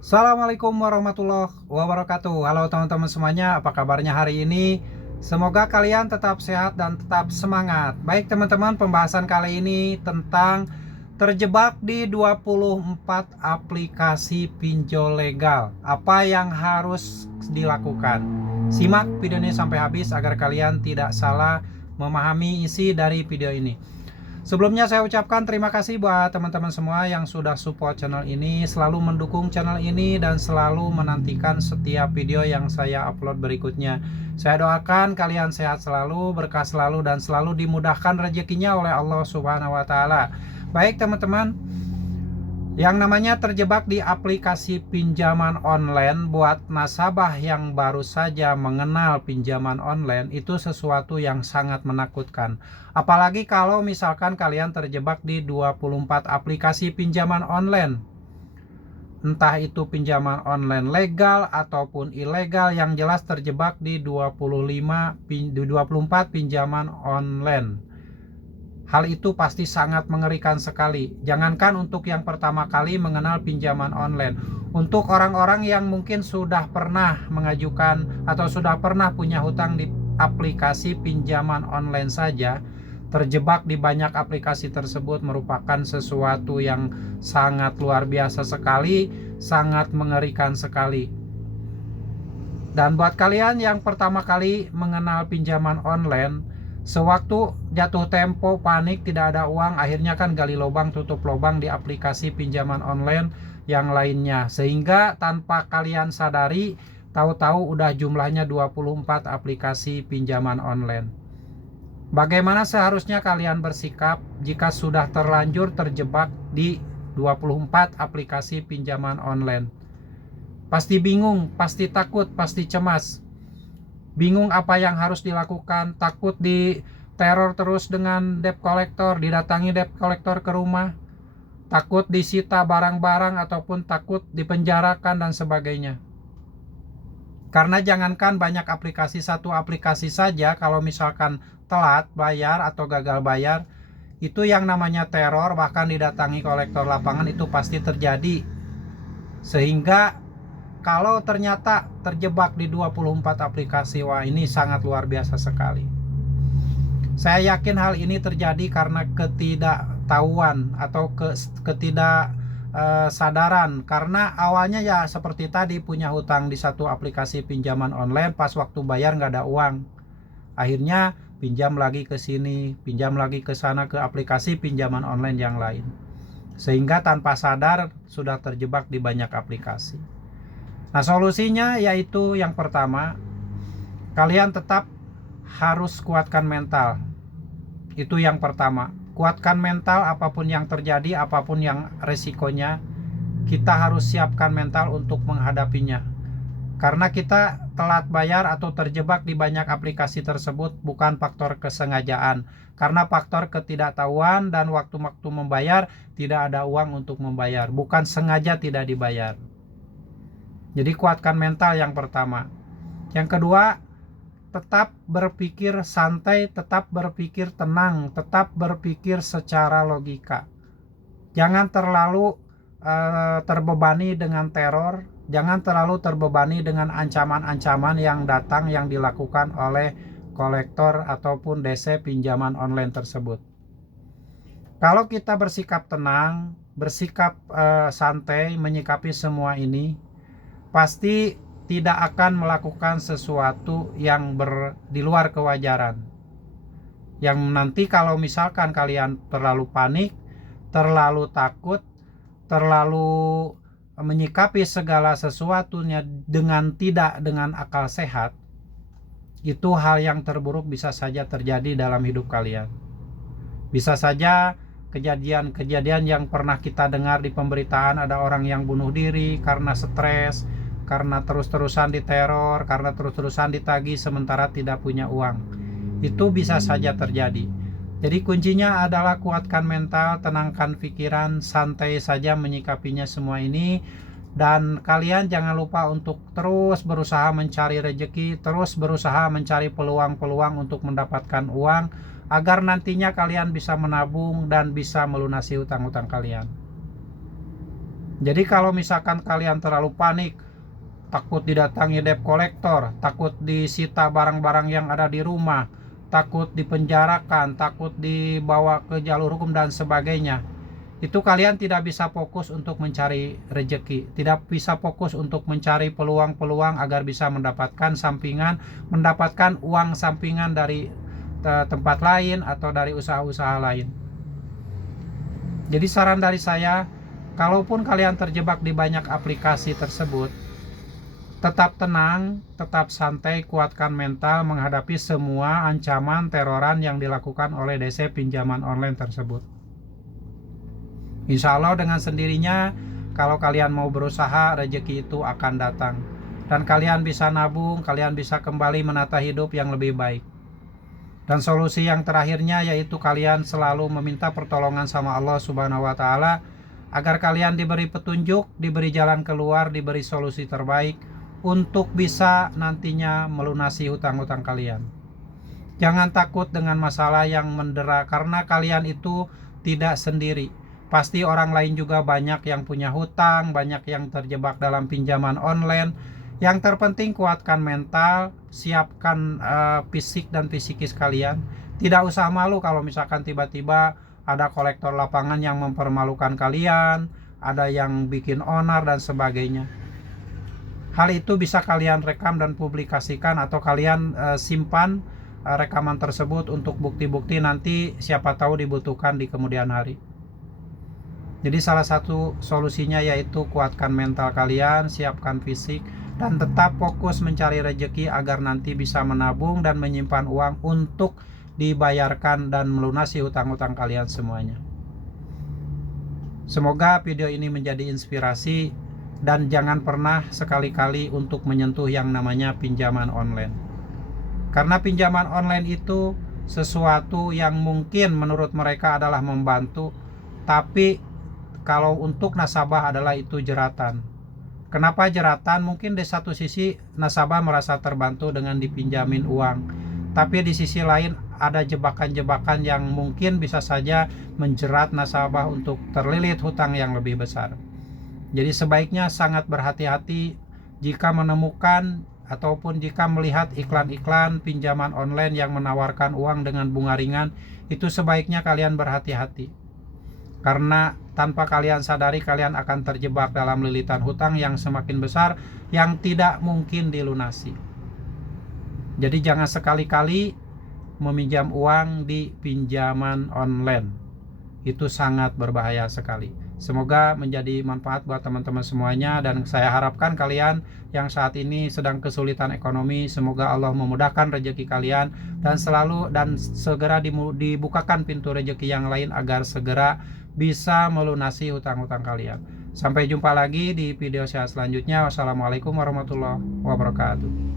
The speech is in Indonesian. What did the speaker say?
Assalamualaikum warahmatullahi wabarakatuh. Halo teman-teman semuanya, apa kabarnya hari ini? Semoga kalian tetap sehat dan tetap semangat. Baik teman-teman, pembahasan kali ini tentang terjebak di 24 aplikasi pinjol legal. Apa yang harus dilakukan? Simak video ini sampai habis agar kalian tidak salah memahami isi dari video ini. Sebelumnya saya ucapkan terima kasih buat teman-teman semua yang sudah support channel ini, selalu mendukung channel ini, dan selalu menantikan setiap video yang saya upload berikutnya. Saya doakan kalian sehat selalu, berkah selalu, dan selalu dimudahkan rezekinya oleh Allah Subhanahu wa Ta'ala. Baik teman-teman, yang namanya terjebak di aplikasi pinjaman online buat nasabah yang baru saja mengenal pinjaman online itu sesuatu yang sangat menakutkan. Apalagi kalau misalkan kalian terjebak di 24 aplikasi pinjaman online. Entah itu pinjaman online legal ataupun ilegal, yang jelas terjebak di 24 pinjaman online. Hal itu pasti sangat mengerikan sekali. Jangankan untuk yang pertama kali mengenal pinjaman online, untuk orang-orang yang mungkin sudah pernah mengajukan atau sudah pernah punya hutang di aplikasi pinjaman online saja, terjebak di banyak aplikasi tersebut merupakan sesuatu yang sangat luar biasa sekali, sangat mengerikan sekali. Dan buat kalian yang pertama kali mengenal pinjaman online, sewaktu jatuh tempo, panik, tidak ada uang, akhirnya kan gali lubang tutup lubang di aplikasi pinjaman online yang lainnya. Sehingga tanpa kalian sadari, tahu-tahu udah jumlahnya 24 aplikasi pinjaman online. Bagaimana seharusnya kalian bersikap jika sudah terlanjur terjebak di 24 aplikasi pinjaman online? Pasti bingung, pasti takut, pasti cemas. Bingung apa yang harus dilakukan, takut diteror terus dengan debt collector, didatangi debt collector ke rumah, takut disita barang-barang ataupun takut dipenjarakan dan sebagainya. Karena jangankan banyak aplikasi, satu aplikasi saja kalau misalkan telat bayar atau gagal bayar, itu yang namanya teror, bahkan didatangi kolektor lapangan itu pasti terjadi. Sehingga kalau ternyata terjebak di 24 aplikasi, wah ini sangat luar biasa sekali. Saya yakin hal ini terjadi karena ketidaktahuan atau ketidaksadaran. Karena awalnya ya seperti tadi, punya hutang di satu aplikasi pinjaman online, pas waktu bayar nggak ada uang. Akhirnya pinjam lagi ke sini, pinjam lagi ke sana, ke aplikasi pinjaman online yang lain. Sehingga tanpa sadar sudah terjebak di banyak aplikasi. Nah, solusinya yaitu yang pertama, kalian tetap harus kuatkan mental. Itu yang pertama. Kuatkan mental, apapun yang terjadi, apapun yang resikonya, kita harus siapkan mental untuk menghadapinya. Karena kita telat bayar atau terjebak di banyak aplikasi tersebut bukan faktor kesengajaan. Karena faktor ketidaktahuan dan waktu-waktu membayar tidak ada uang untuk membayar. Bukan sengaja tidak dibayar. Jadi kuatkan mental yang pertama. Yang kedua, tetap berpikir santai, tetap berpikir tenang, tetap berpikir secara logika. Jangan terlalu terbebani dengan teror, jangan terlalu terbebani dengan ancaman-ancaman yang datang, yang dilakukan oleh kolektor ataupun DC pinjaman online tersebut. Kalau kita bersikap tenang, bersikap santai menyikapi semua ini, pasti tidak akan melakukan sesuatu yang di luar kewajaran. Yang nanti kalau misalkan kalian terlalu panik, terlalu takut, terlalu menyikapi segala sesuatunya dengan akal sehat, itu hal yang terburuk bisa saja terjadi dalam hidup kalian. Bisa saja kejadian-kejadian yang pernah kita dengar di pemberitaan, ada orang yang bunuh diri karena stres, karena terus-terusan diteror, karena terus-terusan ditagih sementara tidak punya uang. Itu bisa saja terjadi. Jadi kuncinya adalah kuatkan mental, tenangkan pikiran, santai saja menyikapinya semua ini. Dan kalian jangan lupa untuk terus berusaha mencari rezeki, terus berusaha mencari peluang-peluang untuk mendapatkan uang, agar nantinya kalian bisa menabung dan bisa melunasi hutang-hutang kalian. Jadi kalau misalkan kalian terlalu panik, takut didatangi debt collector, takut disita barang-barang yang ada di rumah, takut dipenjarakan, takut dibawa ke jalur hukum dan sebagainya, itu kalian tidak bisa fokus untuk mencari rejeki, tidak bisa fokus untuk mencari peluang-peluang agar bisa mendapatkan sampingan, mendapatkan uang sampingan dari tempat lain atau dari usaha-usaha lain. Jadi saran dari saya, kalaupun kalian terjebak di banyak aplikasi tersebut, tetap tenang, tetap santai, kuatkan mental menghadapi semua ancaman teroran yang dilakukan oleh DC pinjaman online tersebut. Insya Allah dengan sendirinya, kalau kalian mau berusaha, rezeki itu akan datang. Dan kalian bisa nabung, kalian bisa kembali menata hidup yang lebih baik. Dan solusi yang terakhirnya yaitu kalian selalu meminta pertolongan sama Allah Subhanahu wa Ta'ala, agar kalian diberi petunjuk, diberi jalan keluar, diberi solusi terbaik untuk bisa nantinya melunasi hutang-hutang kalian. Jangan takut dengan masalah yang mendera, karena kalian itu tidak sendiri. Pasti orang lain juga banyak yang punya hutang, banyak yang terjebak dalam pinjaman online. Yang terpenting kuatkan mental, siapkan fisik dan psikis kalian. Tidak usah malu kalau misalkan tiba-tiba ada kolektor lapangan yang mempermalukan kalian, ada yang bikin onar dan sebagainya. Hal itu bisa kalian rekam dan publikasikan, atau kalian simpan rekaman tersebut untuk bukti-bukti nanti siapa tahu dibutuhkan di kemudian hari. Jadi salah satu solusinya yaitu kuatkan mental kalian, siapkan fisik, dan tetap fokus mencari rezeki agar nanti bisa menabung dan menyimpan uang untuk dibayarkan dan melunasi hutang-hutang kalian semuanya. Semoga video ini menjadi inspirasi, dan jangan pernah sekali-kali untuk menyentuh yang namanya pinjaman online. Karena pinjaman online itu sesuatu yang mungkin menurut mereka adalah membantu, tapi kalau untuk nasabah adalah itu jeratan. Kenapa jeratan? Mungkin di satu sisi nasabah merasa terbantu dengan dipinjamin uang, tapi di sisi lain ada jebakan-jebakan yang mungkin bisa saja menjerat nasabah untuk terlilit hutang yang lebih besar. Jadi sebaiknya sangat berhati-hati jika menemukan ataupun jika melihat iklan-iklan pinjaman online yang menawarkan uang dengan bunga ringan. Itu sebaiknya kalian berhati-hati, karena tanpa kalian sadari kalian akan terjebak dalam lilitan hutang yang semakin besar yang tidak mungkin dilunasi. Jadi jangan sekali-kali meminjam uang di pinjaman online. Itu sangat berbahaya sekali. Semoga menjadi manfaat buat teman-teman semuanya, dan saya harapkan kalian yang saat ini sedang kesulitan ekonomi, semoga Allah memudahkan rezeki kalian dan segera dibukakan pintu rezeki yang lain agar segera bisa melunasi hutang-hutang kalian. Sampai jumpa lagi di video saya selanjutnya. Wassalamualaikum warahmatullahi wabarakatuh.